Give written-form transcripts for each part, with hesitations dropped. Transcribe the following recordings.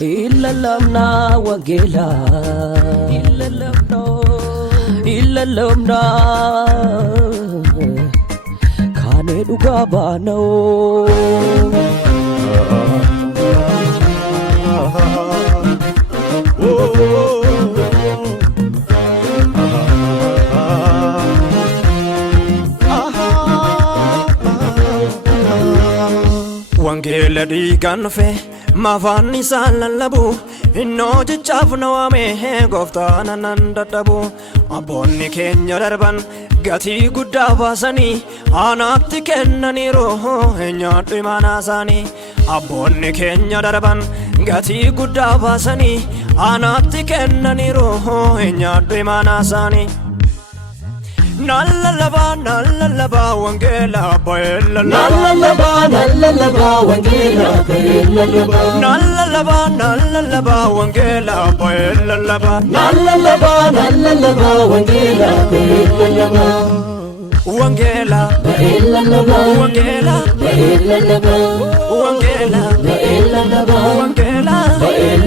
illallamna wangela illallamna kane duga bano Wangela di ganfe mavani salalabu inno jichavno ame goftana nandadabu abonni kenya darban gati gudda basani anatti kennani roho enyaddu manasani abonni kenya darban gati gudda basani anatti kennani roho enyaddu manasani Nallalaba wangela baella nallalaba wangela baella Nallalaba wangela baella nallalaba wangela baella Wangela baella Wangela baella Wangela baella Wangela baella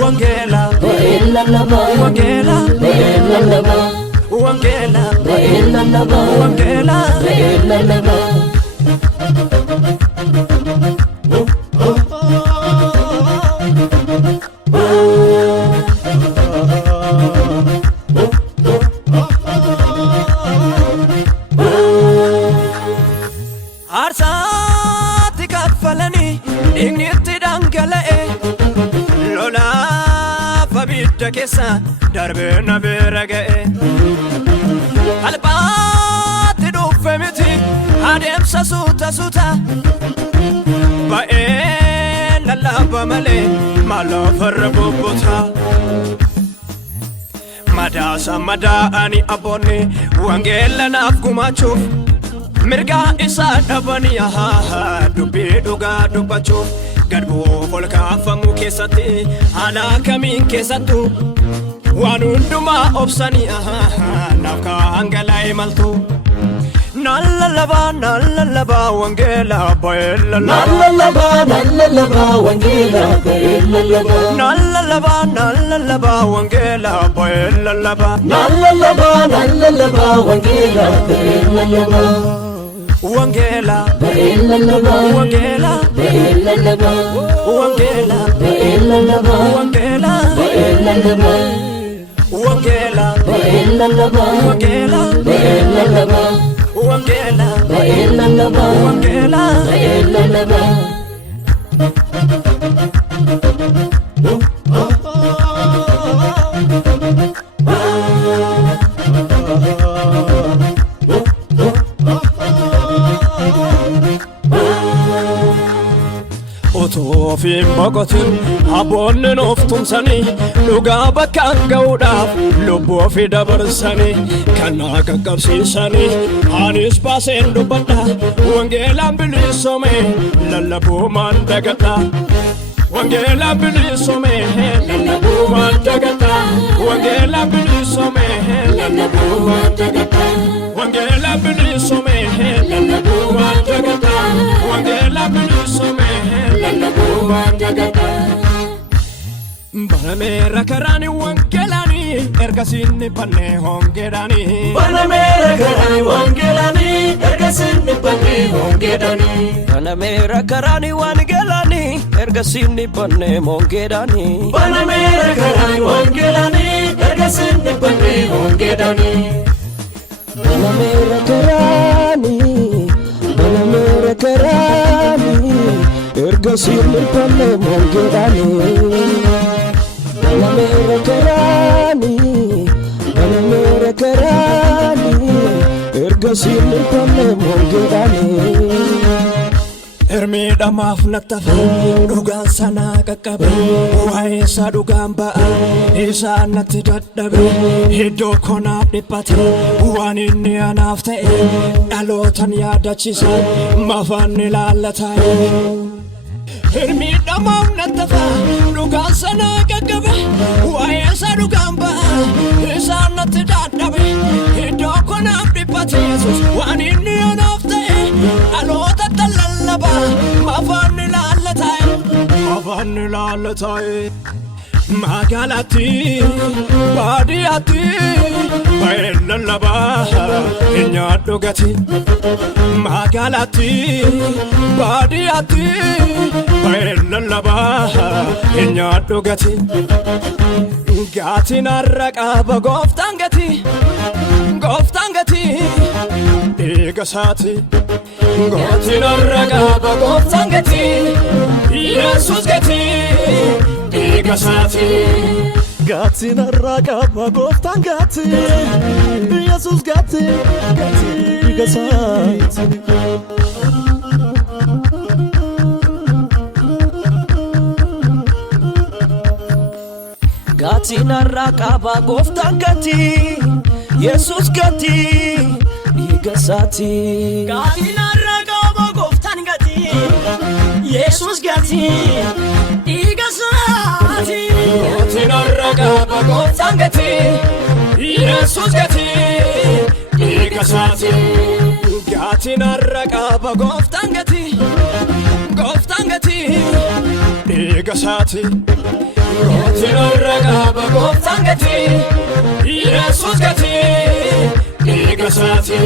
Wangela baella Wangela baella Wangela baella Wangela baella Arsati kafalani ignitti dangalae Lola fabidda kessa darbe na beragae Albaati dhufemiti adeemsa suuta Ba'ee lallaba malee maalafarra bobbota Madaasa madaa'ani abboonni wangeela naaf gumachuuf Mirga isaa dhabani dubbii dhugaa dubbachuuf Gad bu'uuf ol kaafamu keessatti haala kamiin keessattu Waan hundumaa obsanii naaf kaangalaa'e maltu Nallalaba wangela baella nallalaba wangela baella Nallalaba wangela baella nallalaba wangela baella Wangela baella Wangela baella Wangela baella Wangela baella Wangela baella Wangela baella Wangela baella Wangela baella Otofin bogotin abonni noftumsani Dhugaa bakkaan ga'uudhaaf lubbuu ofii dabarsani Kana qaqqabsiisani anis baaseen dubbadha Wangeelaan bilisoome lallabuumaan dagadha Wangeelaan bilisoome lallabuumaan dagadha Wangeelaan bilisoome lallabuumaan dagadha Wangeelaan bilisoome lallabuumaan dagadha Wangeelaan bilisoome lallabuumaan dagadha Banamera karani wangelani ergasinni panne hongedani Banamera karani wangelani ergasinni panne hongedani Banamera karani wangelani ergasinni panne hongedani Banamera karani wangelani ergasinni panne hongedani Banamera karani ergasinni panne hongedani Banamera karani ergasinni panne hongedani Ermiidha maaf nattafe dhugaan sanaa qaqqabe waa'ee isaa dhugaan ba'a isaan natti dadhabe iddoo konaaf dhiphate waan inni anaaf ta'e dhalootan yaadachisa mafaan ilaallata Ermiidha maaf nattafe dhugaan sanaa qaqqabe waa'ee isaa dhugaan ba'a isaan natti dadhabe iddoo konaaf dhiphate Yesuus waan inni anaaf ta'e dhalootan lallaba mafaan ilaallata waan ilaalatae magaalatti baadiyyaatti ba'ee lallabaa nyaadhu gati magaalatti baadiyyaatti ba'ee lallabaa nyaadhu gati gaatiin har'a qaba gooftaan gati dhiiga isaati gaatiin har'a qaba gooftaan gati Yesuus gati dhiiga isaati gaatiin har'a qaba gooftaan gati Yesuus gati dhiiga isaati gaatiin har'a qaba gooftaan gati Yesuus gati dhiiga isaati gaatiin har'a qaba gooftaan gati Yesuus gati dhiiga isaati gaatiin har'a qaba gooftaan gati Yesuus gati dhiiga isaati gaatiin har'a qaba gooftaan gati dhiiga isaati gaatiin har'a qaba gooftaan gati Yesuus gati dhiiga isaati